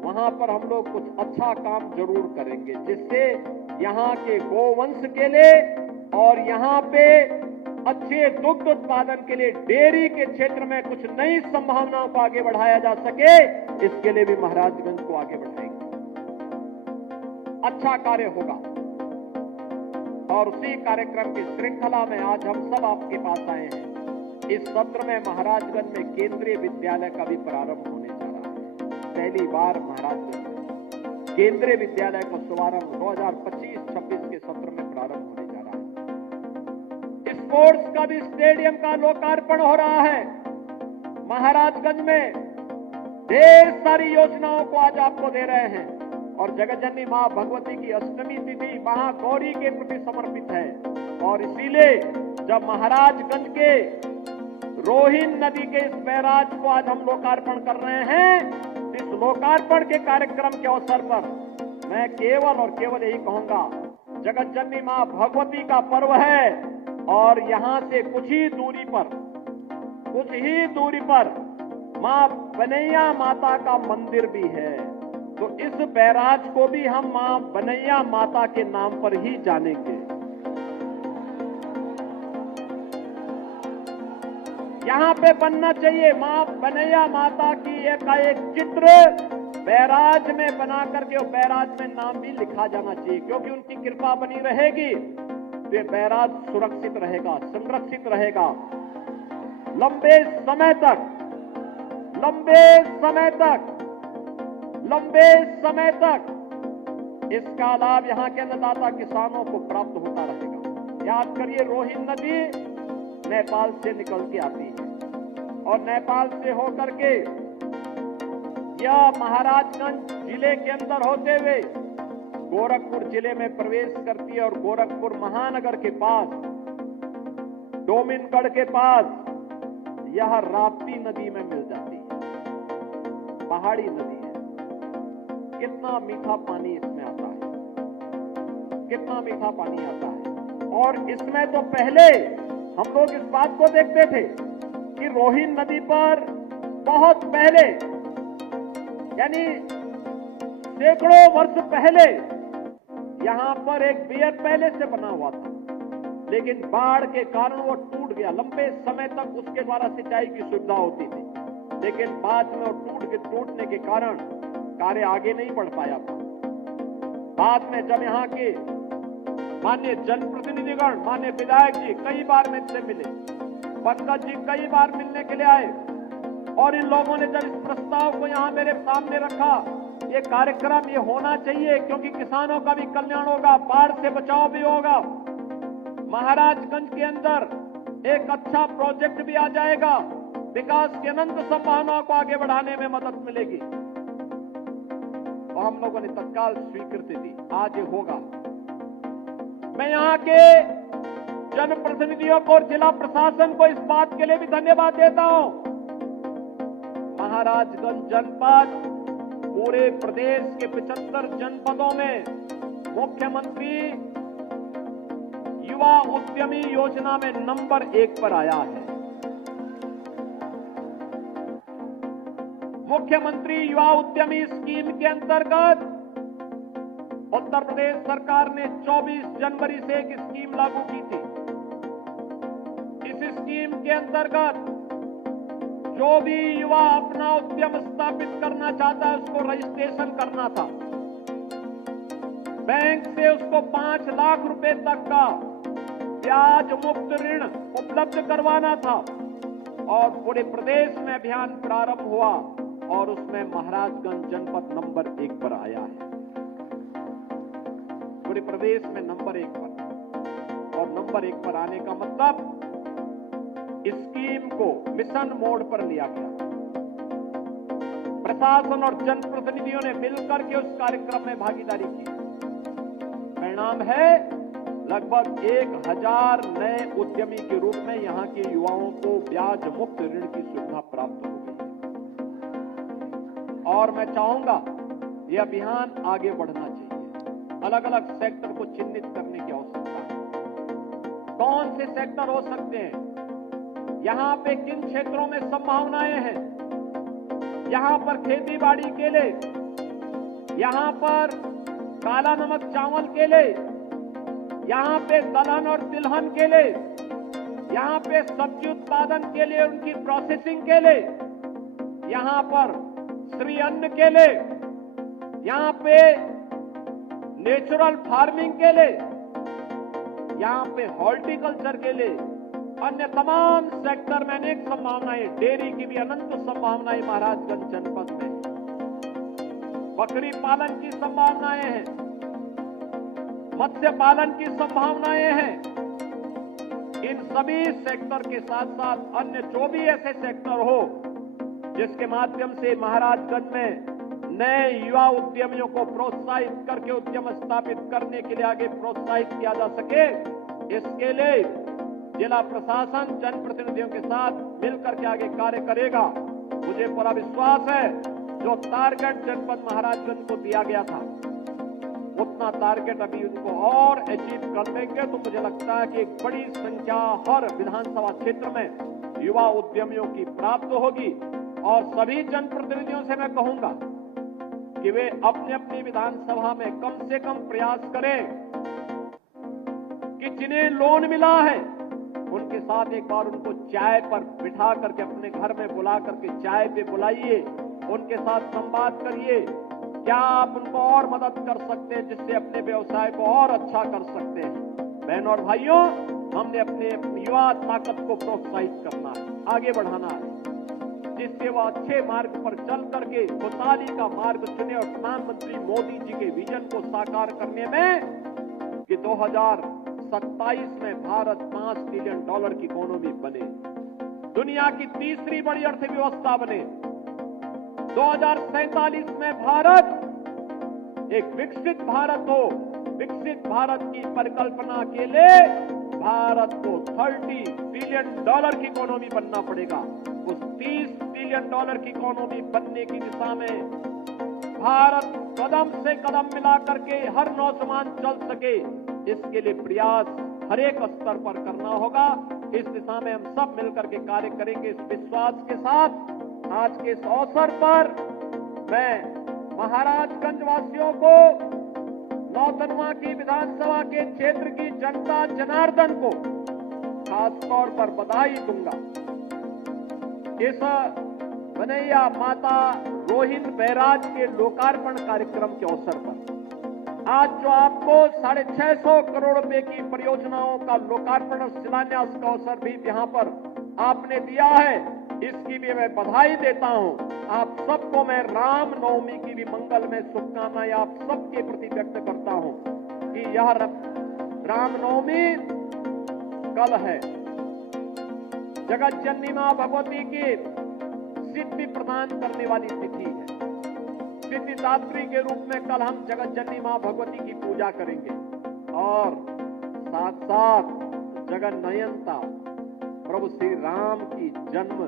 वहां पर हम लोग कुछ अच्छा काम जरूर करेंगे, जिससे यहाँ के गोवंश के लिए और यहाँ पे अच्छे दुग्ध उत्पादन के लिए डेयरी के क्षेत्र में कुछ नई संभावनाओं को आगे बढ़ाया जा सके, इसके लिए भी महाराजगंज को आगे बढ़ाएंगे। अच्छा कार्य होगा और उसी कार्यक्रम की श्रृंखला में आज हम सब आपके पास आए हैं। इस सत्र में महाराजगंज में केंद्रीय विद्यालय का भी प्रारंभ होने जा रहा है। पहली बार महाराजगंज में केंद्रीय विद्यालय का शुभारंभ 2025-26 के सत्र में प्रारंभ होने जा रहा है। स्पोर्ट्स का भी स्टेडियम का लोकार्पण हो रहा है। महाराजगंज में ढेर सारी योजनाओं को आज आपको दे रहे हैं और जगतजननी मां भगवती की अष्टमी तिथि महागौरी के प्रति समर्पित है। और इसीलिए जब महाराजगंज के रोहिन नदी के इस बैराज को आज हम लोकार्पण कर रहे हैं, इस लोकार्पण के कार्यक्रम के अवसर पर मैं केवल और केवल यही कहूंगा, जगतजननी मां भगवती का पर्व है और यहां से कुछ ही दूरी पर मां बनैया माता का मंदिर भी है। तो इस बैराज को भी हम मां बनैया माता के नाम पर ही जानेंगे। यहां पे बनना चाहिए मां बनैया माता की एक चित्र बैराज में बना करके, और बैराज में नाम भी लिखा जाना चाहिए, क्योंकि उनकी कृपा बनी रहेगी तो ये बैराज सुरक्षित रहेगा, संरक्षित रहेगा लंबे समय तक इसका लाभ यहाँ के अन्नदाता किसानों को प्राप्त होता रहेगा। याद करिए, रोहिन नदी नेपाल से निकल के आती है और नेपाल से होकर के यह महाराजगंज जिले के अंदर होते हुए गोरखपुर जिले में प्रवेश करती है और गोरखपुर महानगर के पास डोमिनगढ़ के पास यह राप्ती नदी में मिल जाती है। पहाड़ी नदी है। कितना मीठा पानी इसमें आता है, कितना मीठा पानी आता है। और इसमें तो पहले हम लोग इस बात को देखते थे कि रोहिन नदी पर बहुत पहले यानी सैकड़ों वर्ष पहले यहां पर एक बियर पैलेस से बना हुआ था, लेकिन बाढ़ के कारण वो टूट गया। लंबे समय तक उसके द्वारा सिंचाई की सुविधा होती थी, लेकिन बाद में वो टूटने के कारण कार्य आगे नहीं बढ़ पाया था। बाद में जब यहाँ के माननीय जनप्रतिनिधिगण, माननीय विधायक जी कई बार मुझसे मिले, पंकज जी कई बार मिलने के लिए आए, और इन लोगों ने जब इस प्रस्ताव को यहाँ मेरे सामने रखा, ये कार्यक्रम ये होना चाहिए क्योंकि किसानों का भी कल्याण होगा, बाढ़ से बचाव भी होगा, महाराजगंज के अंदर एक अच्छा प्रोजेक्ट भी आ जाएगा, विकास की अनंत संभावनाओं को आगे बढ़ाने में मदद मिलेगी। तो हम लोगों ने तत्काल स्वीकृति दी, आज ये होगा। मैं यहाँ के जनप्रतिनिधियों को और जिला प्रशासन को इस बात के लिए भी धन्यवाद देता हूं। महाराजगंज जनपद पूरे प्रदेश के 75 जनपदों में मुख्यमंत्री युवा उद्यमी योजना में नंबर 1 पर आया है। मुख्यमंत्री युवा उद्यमी स्कीम के अंतर्गत उत्तर प्रदेश सरकार ने 24 जनवरी से एक स्कीम लागू की थी। इस स्कीम के अंतर्गत जो भी युवा अपना उद्यम स्थापित करना चाहता है उसको रजिस्ट्रेशन करना था, बैंक से उसको 5 लाख रुपए तक का ब्याज मुक्त ऋण उपलब्ध करवाना था, और पूरे प्रदेश में अभियान प्रारंभ हुआ और उसमें महाराजगंज जनपद नंबर 1 पर आया है। पूरे प्रदेश में नंबर 1 पर, और नंबर 1 पर आने का मतलब स्कीम को मिशन मोड पर लिया गया। प्रशासन और जनप्रतिनिधियों ने मिलकर के उस कार्यक्रम में भागीदारी की। परिणाम है लगभग 1000 नए उद्यमी के रूप में यहां के युवाओं को ब्याज मुक्त ऋण की सुविधा प्राप्त हो गई है। और मैं चाहूंगा ये अभियान आगे बढ़ना चाहिए। अलग अलग सेक्टर को चिन्हित करने की आवश्यकता है। कौन से सेक्टर हो सकते हैं, यहां पे किन क्षेत्रों में संभावनाएं हैं, यहां पर खेती बाड़ी के लिए, यहां पर काला नमक चावल के लिए, यहां पे दलहन और तिलहन के लिए, यहां पे सब्जी उत्पादन के लिए उनकी प्रोसेसिंग के लिए, यहां पर श्री अन्न के लिए, यहां पे नेचुरल फार्मिंग के लिए, यहां पे हॉर्टिकल्चर के लिए, अन्य तमाम सेक्टर में अनेक संभावनाएं, डेयरी की भी अनंत संभावनाएं महाराजगंज जनपद में, बकरी पालन की संभावनाएं हैं, मत्स्य पालन की संभावनाएं हैं। इन सभी सेक्टर के साथ साथ अन्य जो भी ऐसे सेक्टर हो जिसके माध्यम से महाराजगंज में नए युवा उद्यमियों को प्रोत्साहित करके उद्यम स्थापित करने के लिए आगे प्रोत्साहित किया जा सके, इसके लिए जिला प्रशासन जनप्रतिनिधियों के साथ मिलकर के आगे कार्य करेगा। मुझे पूरा विश्वास है जो टारगेट जनपद महाराजगंज को दिया गया था उतना टारगेट अभी उनको और अचीव कर लेंगे। तो मुझे लगता है कि एक बड़ी संख्या हर विधानसभा क्षेत्र में युवा उद्यमियों की प्राप्त होगी। और सभी जनप्रतिनिधियों से मैं कहूंगा कि वे अपनी अपनी विधानसभा में कम से कम प्रयास करें कि जिन्हें लोन मिला है उनके साथ एक बार उनको चाय पर बिठा करके अपने घर में बुला करके चाय पे बुलाइए, उनके साथ संवाद करिए, क्या आप उनको और मदद कर सकते हैं जिससे अपने व्यवसाय को और अच्छा कर सकते हैं। बहनों और भाइयों, हमने अपने युवा ताकत को प्रोत्साहित करना है, आगे बढ़ाना है, जिससे वो अच्छे मार्ग पर चल करके खुशहाली का मार्ग चुने और प्रधानमंत्री मोदी जी के विजन को साकार करने में कि 2027 में भारत $5 ट्रिलियन की इकोनॉमी बने, दुनिया की तीसरी बड़ी अर्थव्यवस्था बने, 2047 में भारत एक विकसित भारत हो। विकसित भारत की परिकल्पना के लिए भारत को $30 बिलियन की इकोनॉमी बनना पड़ेगा। उस $30 बिलियन की इकोनॉमी बनने की दिशा में भारत कदम से कदम मिला करके हर नौजवान चल सके, इसके लिए प्रयास हर एक स्तर पर करना होगा। इस दिशा में हम सब मिलकर के कार्य करेंगे। इस विश्वास के साथ आज के इस अवसर पर मैं महाराजगंज वासियों को, नौतनवा की विधानसभा के क्षेत्र की जनता जनार्दन को खास तौर पर बधाई दूंगा। इस बनैया माता रोहिन बैराज के लोकार्पण कार्यक्रम के अवसर पर आज जो आपको 650 करोड़ रुपए की परियोजनाओं का लोकार्पण और शिलान्यास का अवसर भी यहाँ पर आपने दिया है, इसकी भी मैं बधाई देता हूँ। आप सबको मैं रामनवमी की भी मंगलमय शुभकामनाएं आप सबके प्रति व्यक्त करता हूँ कि यह रामनवमी कल है। जगत जननी मां भगवती की सिद्धि प्रदान करने वाली तिथि है। सिद्धिदात्री के रूप में कल हम जगत जननी मां भगवती की पूजा करेंगे और साथ साथ जगन्नयनता प्रभु श्री राम की जन्म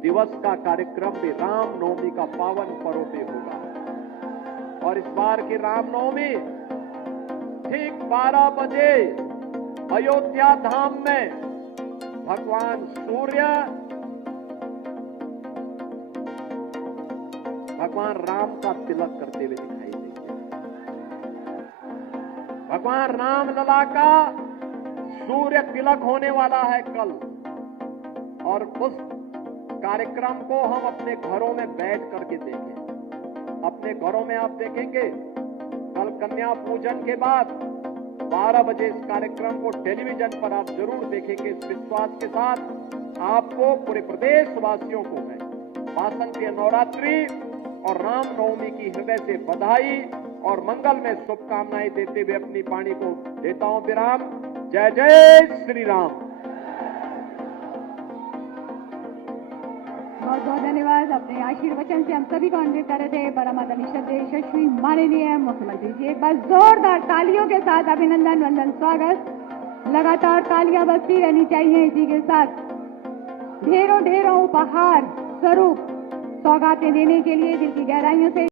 दिवस का कार्यक्रम भी रामनवमी का पावन पर्व पे होगा। और इस बार की रामनवमी ठीक 12 बजे अयोध्या धाम में भगवान सूर्य भगवान राम का तिलक करते हुए दिखाई देंगे। भगवान राम लला का सूर्य तिलक होने वाला है कल, और उस कार्यक्रम को हम अपने घरों में बैठ करके देखें। अपने घरों में आप देखेंगे कल कन्या पूजन के बाद 12 बजे इस कार्यक्रम को टेलीविजन पर आप जरूर देखेंगे। इस विश्वास के साथ आपको पूरे प्रदेश वासियों को मैं वासंती नवरात्रि और रामनवमी की हृदय से बधाई और मंगल में शुभकामनाएं देते हुए अपनी वाणी को देता हूं विराम। जय जय श्री राम। बहुत बहुत धन्यवाद। अपने आशीर्वचन से हम सभी को अन्वित कर रहे थे परमात्मा श्रद्धेय यशस्वी माननीय मुख्यमंत्री जी। एक बार जोरदार तालियों के साथ अभिनंदन वंदन स्वागत। लगातार तालियां बजती रहनी चाहिए। इसी के साथ ढेरों ढेरों उपहार स्वरूप सौगातें देने के लिए दिल की गहराइयों से